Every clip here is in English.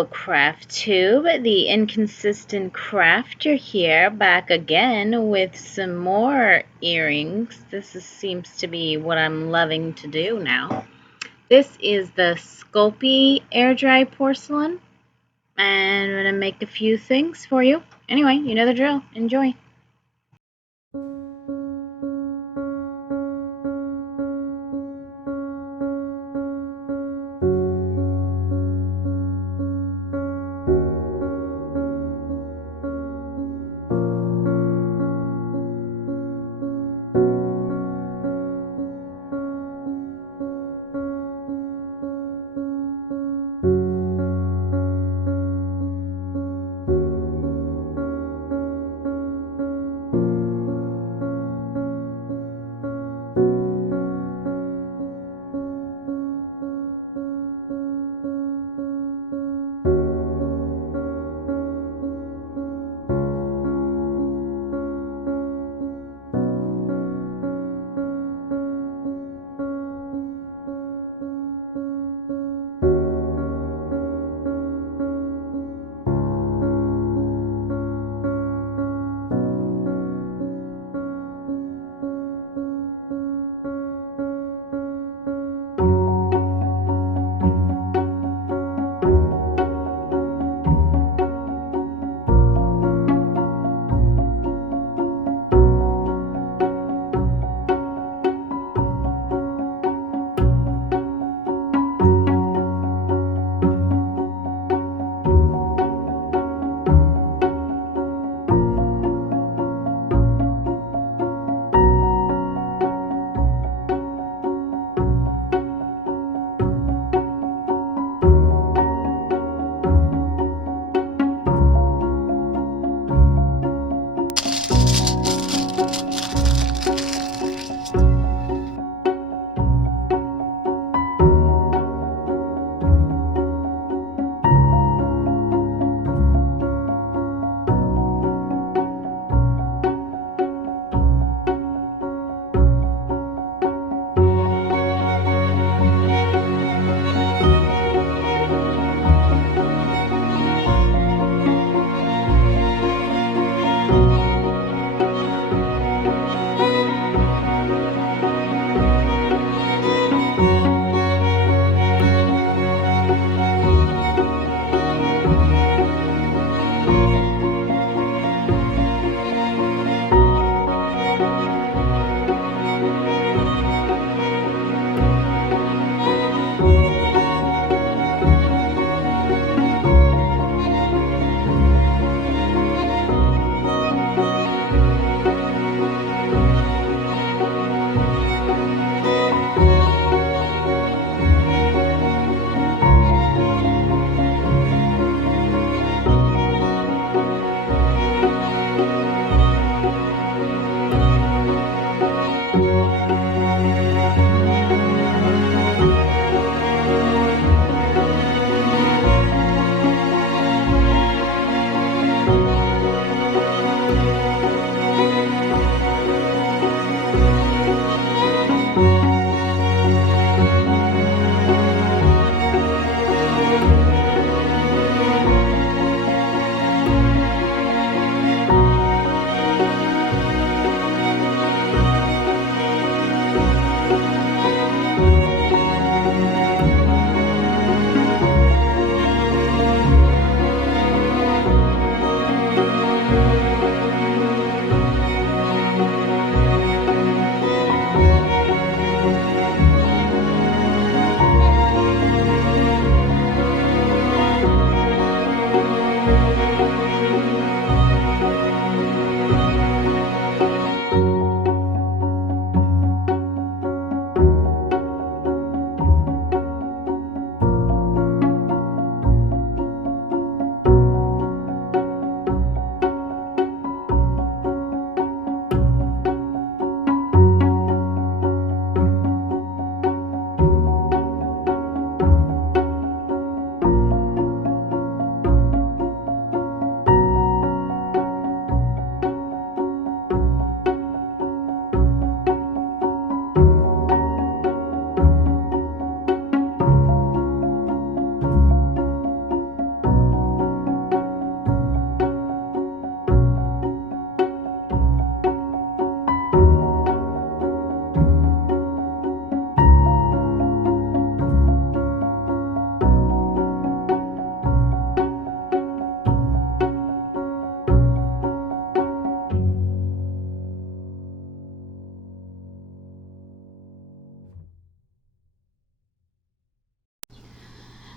Hello, Craft Tube. The Inconsistent Crafter here, back again with some more earrings. Seems to be what I'm loving to do now. This is the Sculpey air dry porcelain, and I'm going to make a few things for you. Anyway, you know the drill. Enjoy.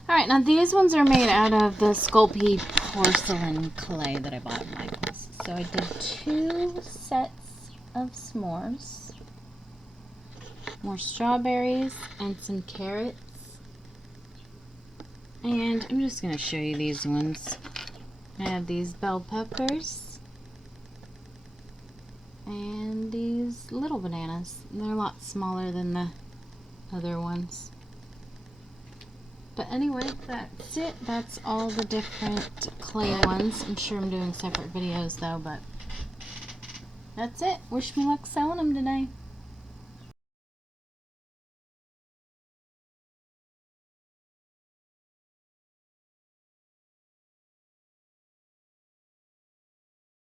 Alright, now these ones are made out of the Sculpey porcelain clay that I bought at Michael's. So I did 2 sets of s'mores, more strawberries, and some carrots. And I'm just going to show you these ones. I have these bell peppers and these little bananas. They're a lot smaller than the other ones. But anyway, that's it. That's all the different clay ones. I'm sure I'm doing separate videos though, but that's it. Wish me luck selling them today.